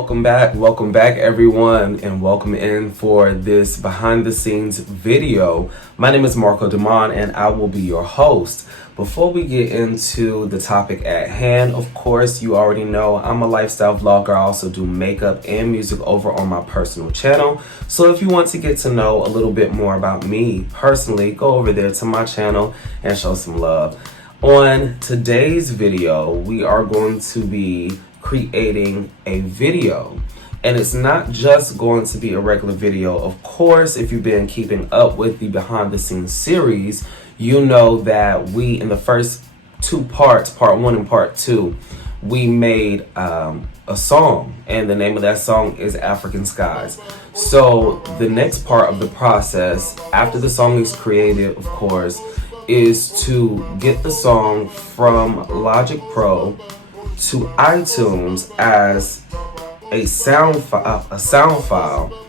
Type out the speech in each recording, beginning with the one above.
Welcome back everyone, and welcome in for this behind the scenes video. My name is Marcco and I will be your host. Before we get into the topic at hand, of course, you already know I'm a lifestyle vlogger. I also do makeup and music over on my personal channel. So if you want to get to know a little bit more about me personally, go over there to my channel and show some love. On today's video, we are going to be creating a video, and it's not just going to be a regular video. Of course, if you've been keeping up with the behind the scenes series, you know that we, in the first two parts, part 1 and part 2, we made a song, and the name of that song is African Skies. So the next part of the process after the song is created, of course, is to get the song from Logic Pro to iTunes as a sound file,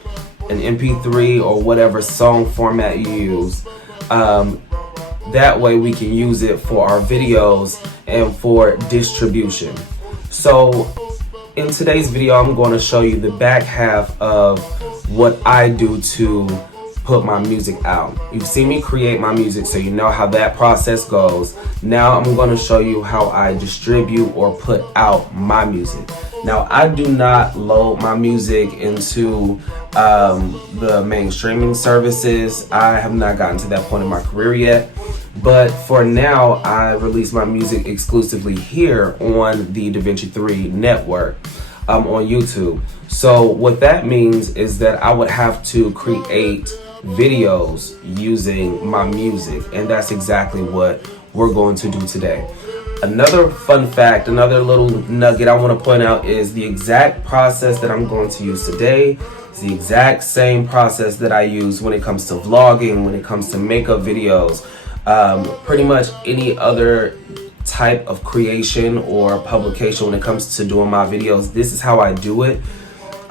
an MP3 or whatever song format you use. That way we can use it for our videos and for distribution. So in today's video, I'm going to show you the back half of what I do to put my music out. You've seen me create my music, so you know how that process goes. Now I'm going to show you how I distribute or put out my music. Now, I do not load my music into the main streaming services. I have not gotten to that point in my career yet. But for now, I release my music exclusively here on the DaVinci 3 network on YouTube. So what that means is that I would have to create videos using my music, and that's exactly what we're going to do today. Another fun fact, another little nugget I want to point out is the exact process that I'm going to use today is the exact same process that I use when it comes to vlogging, when it comes to makeup videos, pretty much any other type of creation or publication. When it comes to doing my videos, this is how I do it.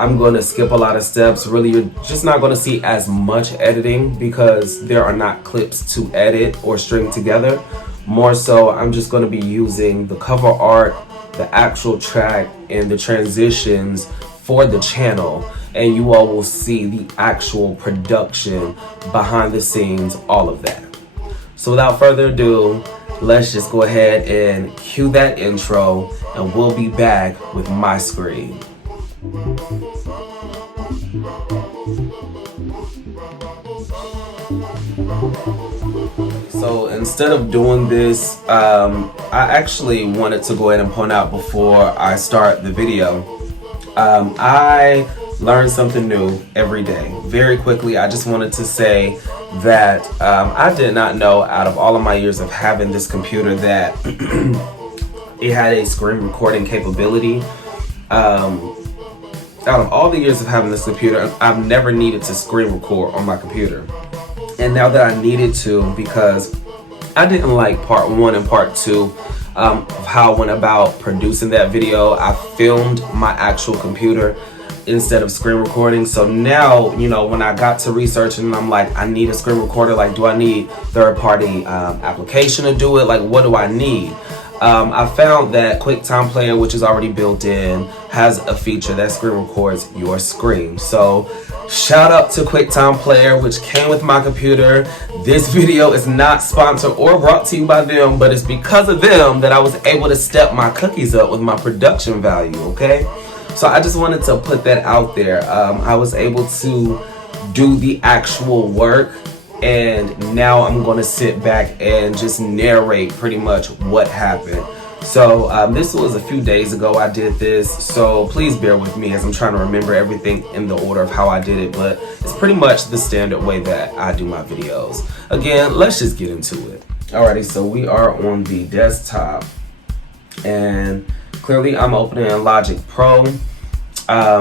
I'm going to skip a lot of steps. Really, you're just not going to see as much editing because there are not clips to edit or string together. More so, I'm just going to be using the cover art, the actual track, and the transitions for the channel. And you all will see the actual production, behind the scenes, all of that. So without further ado, let's just go ahead and cue that intro, and we'll be back with my screen. So instead of doing this, I actually wanted to go ahead and point out before I start the video, I learn something new every day. Very quickly, I just wanted to say that I did not know, out of all of my years of having this computer, that it had a screen recording capability. Out of all the years of having this computer, I've never needed to screen record on my computer. And now that I needed to, because I didn't like part 1 and part 2 of how I went about producing that video, I filmed my actual computer instead of screen recording. So now, you know, when I got to researching, I'm like, I need a screen recorder. Like, do I need third-party application to do it? Like, what do I need? I found that QuickTime Player, which is already built in, has a feature that screen records your screen. So shout out to QuickTime Player, which came with my computer. This video is not sponsored or brought to you by them, but it's because of them that I was able to step my cookies up with my production value, okay? So I just wanted to put that out there. I was able to do the actual work, and now I'm going to sit back and just narrate pretty much what happened. So this was a few days ago I did this, so please bear with me as I'm trying to remember everything in the order of how I did it, but it's pretty much the standard way that I do my videos. Again, let's just get into it. Alrighty, so we are on the desktop, and clearly I'm opening Logic Pro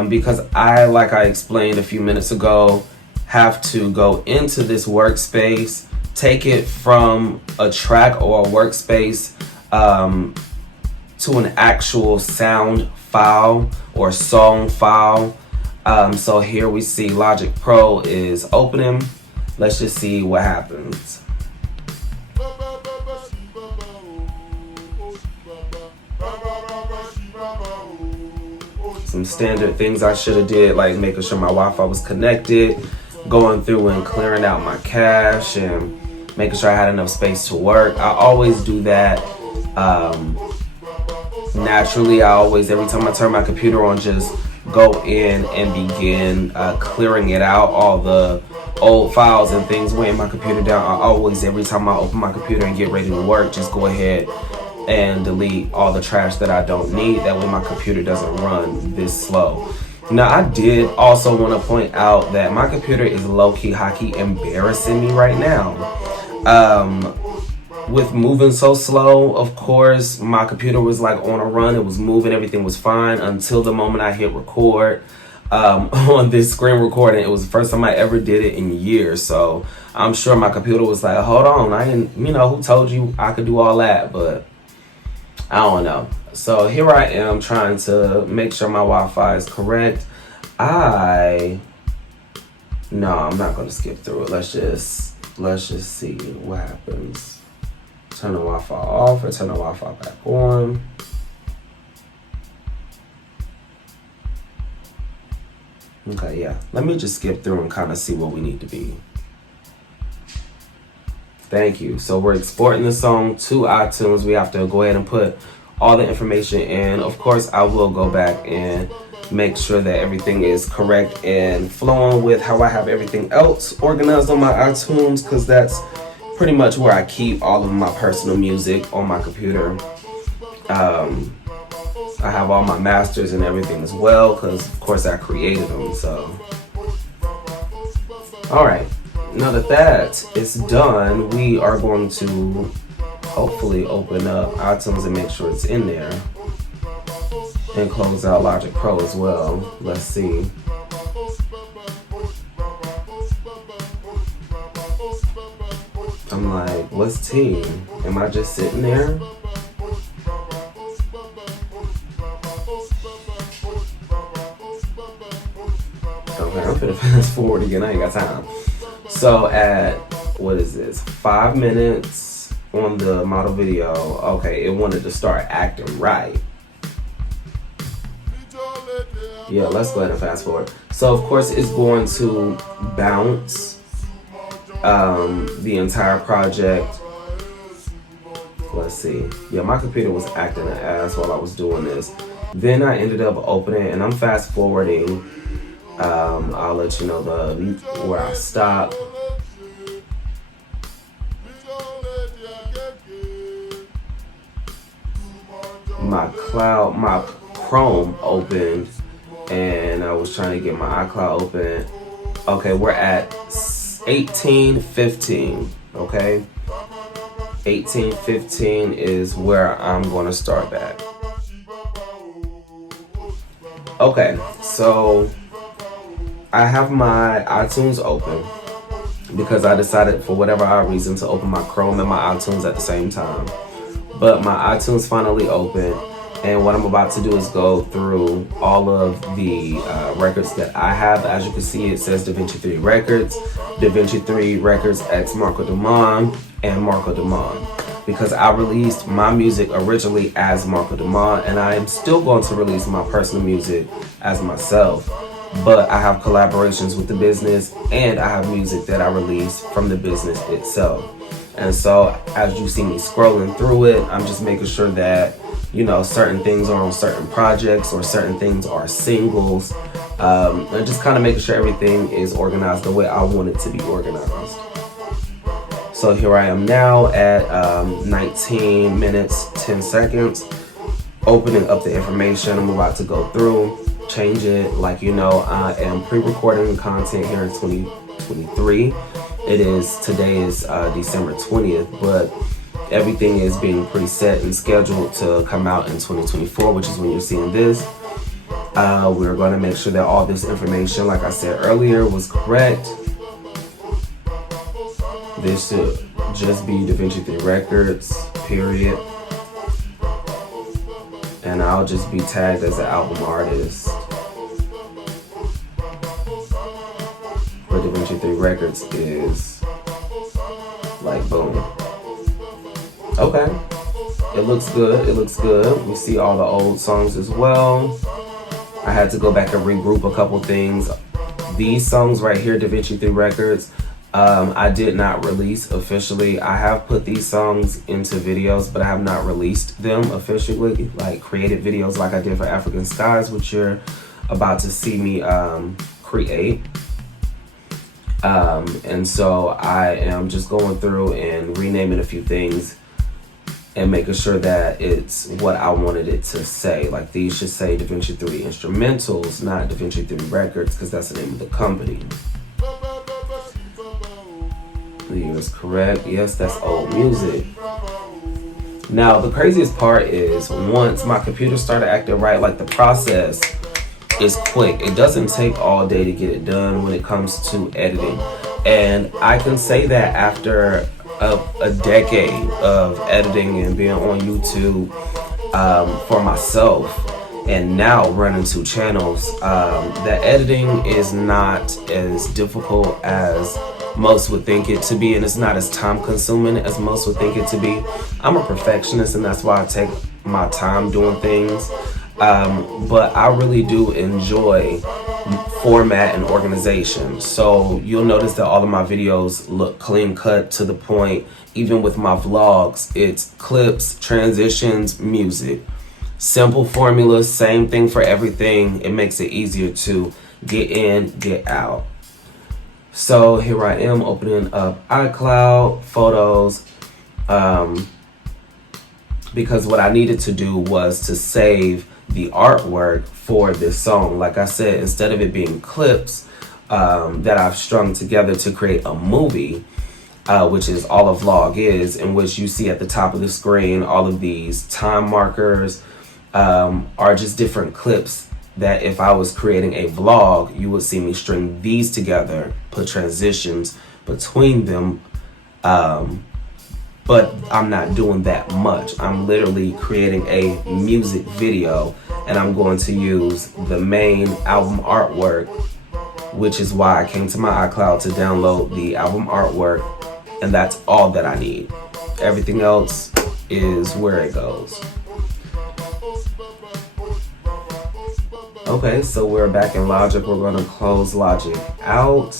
because like I explained a few minutes ago, have to go into this workspace, take it from a track or a workspace to an actual sound file or song file. So here we see Logic Pro is opening. Let's just see what happens. Some standard things I should have did, like making sure my Wi-Fi was connected, going through and clearing out my cache, and making sure I had enough space to work. I always do that. Naturally, every time I turn my computer on, just go in and begin clearing it out, all the old files and things weighing my computer down. I always, every time I open my computer and get ready to work, just go ahead and delete all the trash that I don't need. That way my computer doesn't run this slow. Now, I did also want to point out that my computer is low-key, high-key embarrassing me right now. With moving so slow, of course, my computer was like on a run. It was moving, everything was fine until the moment I hit record on this screen recording. It was the first time I ever did it in years. So I'm sure my computer was like, hold on, I didn't, who told you I could do all that? But I don't know. So here I am trying to make sure my Wi-Fi is correct. I'm not going to skip through it. Let's just see what happens. Turn the Wi-Fi off or turn the Wi-Fi back on. Okay, yeah. Let me just skip through and kind of see what we need to be. Thank you. So we're exporting the song to iTunes. We have to go ahead and put all the information in. Of course, I will go back and make sure that everything is correct and flowing with how I have everything else organized on my iTunes, because that's pretty much where I keep all of my personal music on my computer. I have all my masters and everything as well, because of course I created them. So, all right, now that is done, we are going to hopefully open up iTunes and make sure it's in there, and close out Logic Pro as well. Let's see. I'm like, what's T? Am I just sitting there? Okay, I'm finna fast forward again. I ain't got time. So at, what is this? 5 minutes on the model video. Okay, it wanted to start acting right. Yeah, let's go ahead and fast forward. So of course it's going to bounce the entire project. Let's see. Yeah, my computer was acting an ass while I was doing this. Then I ended up opening, and I'm fast forwarding. I'll let you know where I stopped. My Chrome opened, and I was trying to get my iCloud open. Okay, we're at 18:15. Okay, 18:15 is where I'm going to start back. Okay, so I have my iTunes open because I decided for whatever odd reason to open my Chrome and my iTunes at the same time. But my iTunes finally opened, and what I'm about to do is go through all of the records that I have. As you can see, it says DaVinci 3 Records, DaVinci 3 Records X Marcco Demond, and Marcco Demond. Because I released my music originally as Marcco Demond, and I am still going to release my personal music as myself. But I have collaborations with the business, and I have music that I release from the business itself. And so as you see me scrolling through it, I'm just making sure that, certain things are on certain projects or certain things are singles. And just kind of making sure everything is organized the way I want it to be organized. So here I am now at 19 minutes, 10 seconds, opening up the information I'm about to go through, change it. Like, I am pre-recording content here in 2023. Today is December 20th, but everything is being preset and scheduled to come out in 2024, which is when you're seeing this. We're going to make sure that all this information, like I said earlier, was correct. This should just be DaVinci 3 Records, period. And I'll just be tagged as an album artist. Where DaVinci 3 Records is like boom. Okay, it looks good. We see all the old songs as well. I I had to go back and regroup a couple things. These songs right here, DaVinci 3 Records, I did not release officially. I have put these songs into videos, but I have not released them officially, like created videos like I did for African Skies, which you're about to see me create. And so I am just going through and renaming a few things and making sure that it's what I wanted it to say. Like these should say DaVinci 3 Instrumentals, not DaVinci 3 Records, because that's the name of the company. The year is correct. Yes, that's old music. Now, the craziest part is once my computer started acting right, like the process is quick. It doesn't take all day to get it done when it comes to editing. And I can say that after a decade of editing and being on YouTube for myself, and now running 2 channels, that editing is not as difficult as most would think it to be, and it's not as time consuming as most would think it to be. I'm a perfectionist, and that's why I take my time doing things. But I really do enjoy format and organization. So you'll notice that all of my videos look clean cut to the point. Even with my vlogs, it's clips, transitions, music. Simple formula, same thing for everything. It makes it easier to get in, get out. So here I am opening up iCloud Photos, because what I needed to do was to save the artwork for this song. Like I said, instead of it being clips that I've strung together to create a movie, which is all a vlog is, in which you see at the top of the screen, all of these time markers are just different clips that if I was creating a vlog, you would see me string these together, put transitions between them, but I'm not doing that much. I'm literally creating a music video, and I'm going to use the main album artwork, which is why I came to my iCloud to download the album artwork, and that's all that I need. Everything else is where it goes. Okay, so we're back in Logic. We're going to close Logic out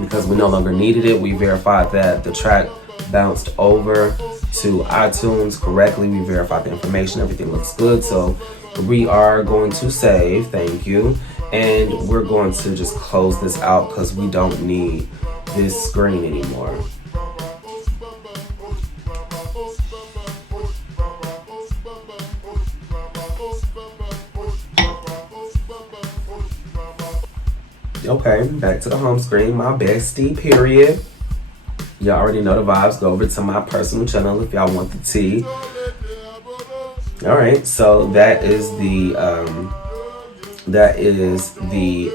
because we no longer needed it. We verified that the track bounced over to iTunes correctly. We verified the information. Everything looks good. So we are going to save. Thank you. And we're going to just close this out because we don't need this screen anymore. Okay, back to the home screen, my bestie, period. Y'all already know the vibes. Go over to my personal channel if y'all want the tea. All right, so that is the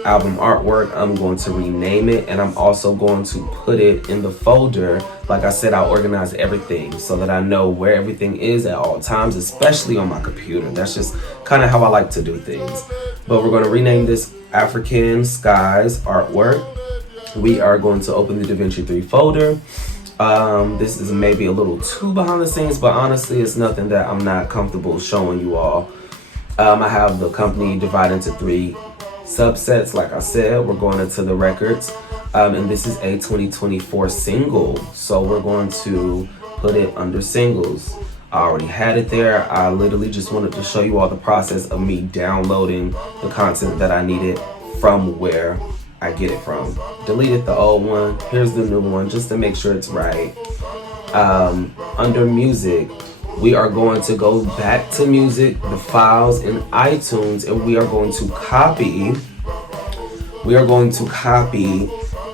album artwork. I'm going to rename it, and I'm also going to put it in the folder. Like I said, I'll organize everything so that I know where everything is at all times, especially on my computer. That's just kind of how I like to do things. But we're going to rename this African Skies artwork. We are going to open the DaVinci 3 folder. This is maybe a little too behind the scenes, but honestly, it's nothing that I'm not comfortable showing you all. I have the company divided into 3 subsets. Like I said, we're going into the records, and this is a 2024 single, so we're going to put it under singles. I already had it there. I literally just wanted to show you all the process of me downloading the content that I needed from where I get it from. Deleted the old one. Here's the new one just to make sure it's right. Under music, we are going to go back to music, the files in iTunes, and we are going to copy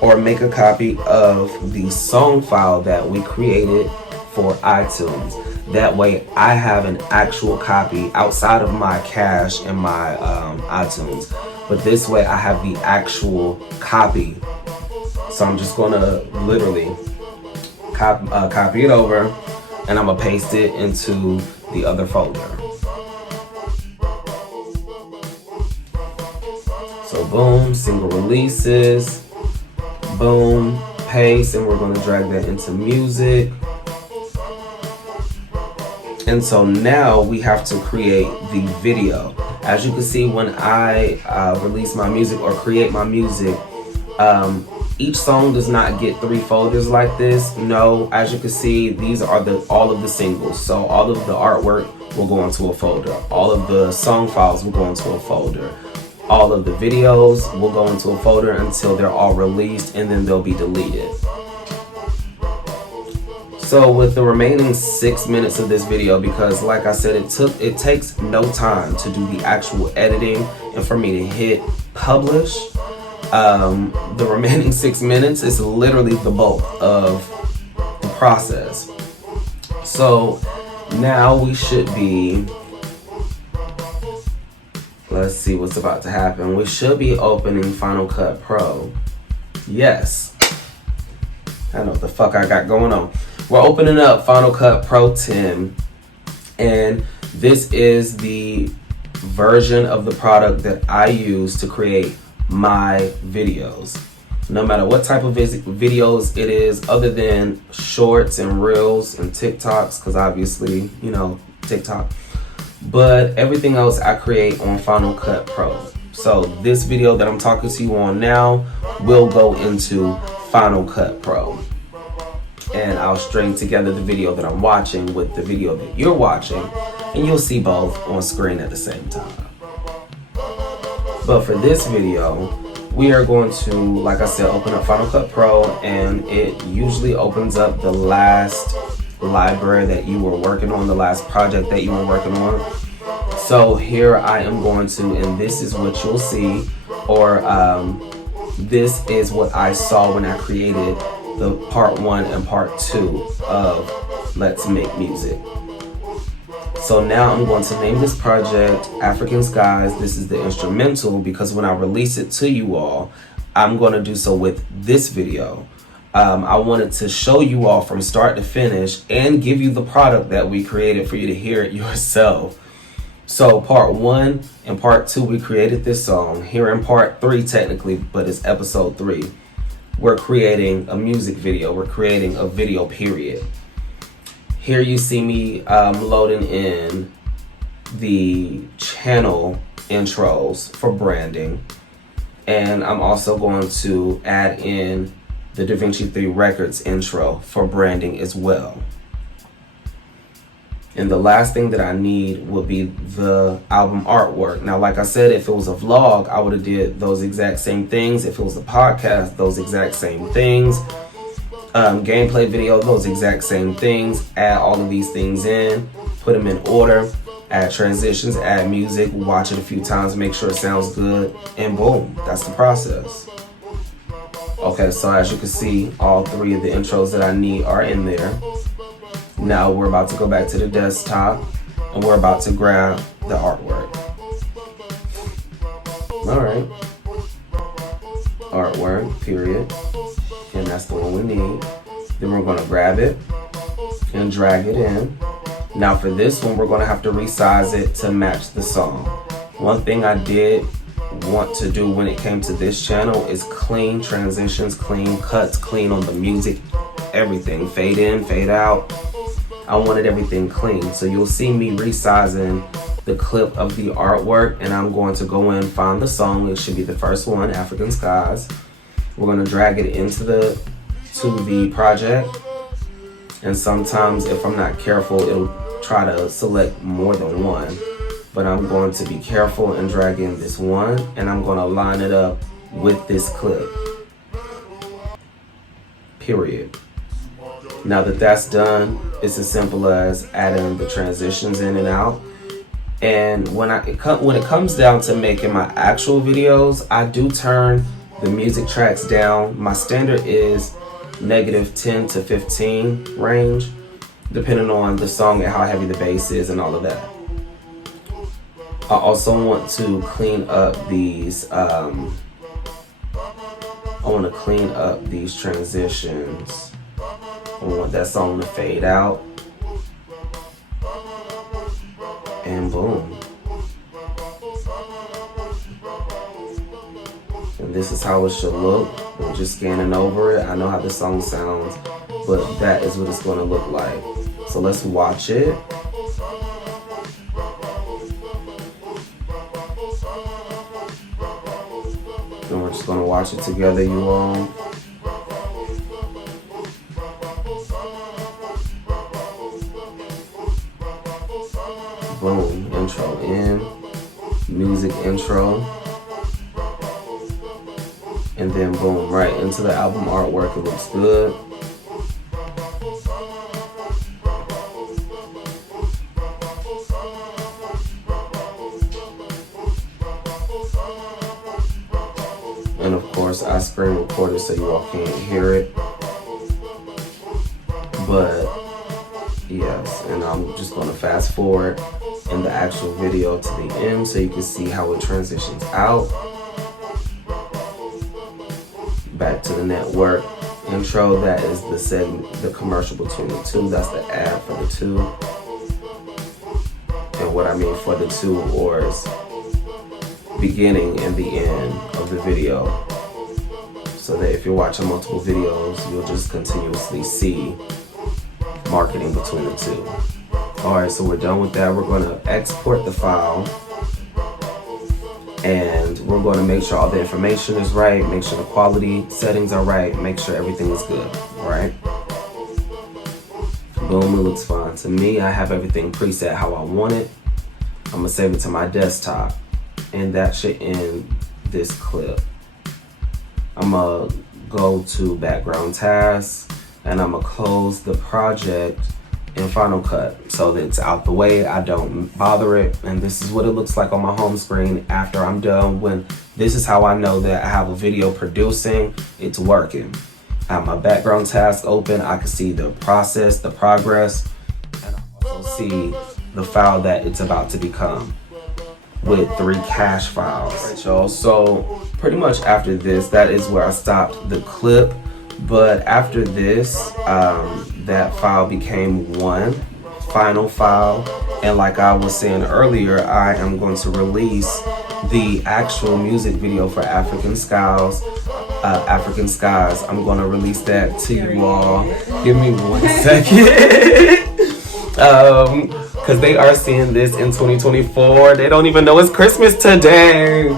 or make a copy of the song file that we created for iTunes. That way I have an actual copy outside of my cache and my iTunes. But this way I have the actual copy. So I'm just gonna literally copy it over, and I'm gonna paste it into the other folder. So boom, single releases, boom, paste, and we're gonna drag that into music. And so now we have to create the video. As you can see, when I release my music or create my music, each song does not get 3 folders like this. No, as you can see, these are all of the singles. So all of the artwork will go into a folder. All of the song files will go into a folder. All of the videos will go into a folder until they're all released, and then they'll be deleted. So with the remaining 6 minutes of this video, because like I said, it takes no time to do the actual editing and for me to hit publish. The remaining 6 minutes is literally the bulk of the process. So now we should be, let's see what's about to happen. We should be opening Final Cut Pro. Yes. I know what the fuck I got going on. We're opening up Final Cut Pro 10, and this is the version of the product that I use to create my videos. No matter what type of videos it is, other than shorts and reels and TikToks, because obviously, you know, TikTok. But everything else I create on Final Cut Pro. So this video that I'm talking to you on now will go into Final Cut Pro. And I'll string together the video that I'm watching with the video that you're watching, and you'll see both on screen at the same time. But for this video, we are going to, like I said, open up Final Cut Pro, and it usually opens up the last library that you were working on, the last project that you were working on. So here I am going to, and this is what you'll see, or this is what I saw when I created the part 1 and part 2 of Let's Make Music. So now I'm going to name this project African Skies. This is the instrumental, because when I release it to you all, I'm going to do so with this video. I wanted to show you all from start to finish and give you the product that we created for you to hear it yourself. So part 1 and part 2, we created this song. Here in part 3 technically, but it's episode 3. We're creating a music video. We're creating a video period. Here you see me loading in the channel intros for branding. And I'm also going to add in the DaVinci 3 Records intro for branding as well. And the last thing that I need will be the album artwork. Now, like I said, if it was a vlog, I would have did those exact same things. If it was a podcast, those exact same things. Gameplay video, those exact same things. Add all of these things in, put them in order, add transitions, add music, watch it a few times, make sure it sounds good, and boom, that's the process. Okay, so as you can see, all 3 of the intros that I need are in there. Now we're about to go back to the desktop, and we're about to grab the artwork. All right, artwork, period, and that's the one we need. Then we're gonna grab it and drag it in. Now for this one, we're gonna have to resize it to match the song. One thing I did want to do when it came to this channel is clean transitions, clean cuts, clean on the music, everything, fade in, fade out. I wanted everything clean. So you'll see me resizing the clip of the artwork, and I'm going to go in, find the song. It should be the first one, African Skies. We're going to drag it into the project. And sometimes if I'm not careful, it'll try to select more than one. But I'm going to be careful and drag in this one, and I'm going to line it up with this clip. Period. Now that that's done, it's as simple as adding the transitions in and out. And when it comes down to making my actual videos, I do turn the music tracks down. My standard is -10 to 15 range, depending on the song and how heavy the bass is and all of that. I also want to clean up these, transitions. I want that song to fade out. And boom. And this is how it should look. I'm just scanning over it. I know how the song sounds, but that is what it's going to look like. So let's watch it. Just gonna watch it together, you all. Boom, intro in, music intro, and then boom, right into the album artwork. It looks good. And of course, I screen recorded so you all can't hear it. But yes, and I'm just going to fast forward in the actual video to the end so you can see how it transitions out. Back to the network intro. That is the segment, the commercial between the two. That's the ad for the two. And what I mean for the two, or is beginning and the end of the video, so that if you're watching multiple videos, you'll just continuously see marketing between the two. Alright, so we're done with that. We're going to export the file, and we're going to make sure all the information is right, make sure the quality settings are right, make sure everything is good, right? Boom, it looks fine to me. I have everything preset how I want it. I'm going to save it to my desktop, and that should end this clip. I'm going to go to background tasks, and I'm going to close the project in Final Cut so that it's out the way. I don't bother it, and this is what it looks like on my home screen after I'm done. When this is how I know that I have a video producing, it's working. I have my background task open. I can see the process, the progress, and I also see the file that it's about to become with 3 cache files. Alright, y'all, so pretty much after this, that is where I stopped the clip. But after this, that file became one final file, and like I was saying earlier, I am going to release the actual music video for African Skies. I'm going to release that to you all. Give me 1 second. Because they are seeing this in 2024. They don't even know it's Christmas today.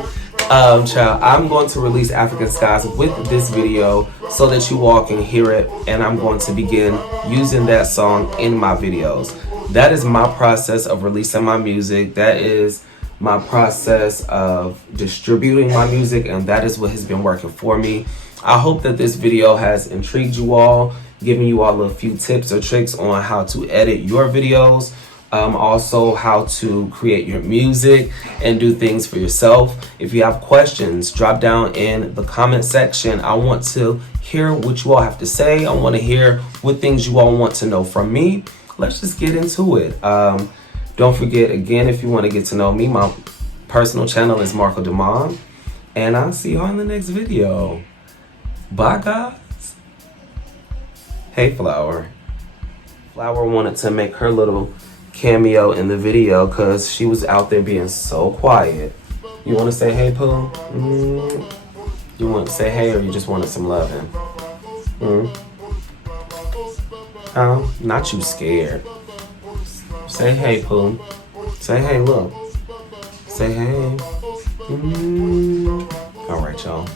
Child, I'm going to release African Skies with this video so that you all can hear it, and I'm going to begin using that song in my videos. That is my process of releasing my music. That is my process of distributing my music, and that is what has been working for me. I hope that this video has intrigued you all, giving you all a few tips or tricks on how to edit your videos. Also how to create your music and do things for yourself. If you have questions, drop down in the comment section. I want to hear what you all have to say. I want to hear what things you all want to know from me. Let's just get into it. Don't forget, again, if you want to get to know me, my personal channel is Marcco Demon, and I'll see you on the next video. Bye, guys. Hey, Flower. Flower wanted to make her little cameo in the video because she was out there being so quiet. You want to say hey, Pooh? You want to say hey, or you just wanted some loving? Not you scared. Say hey, Pooh. Say hey, look. Say hey. All right, y'all.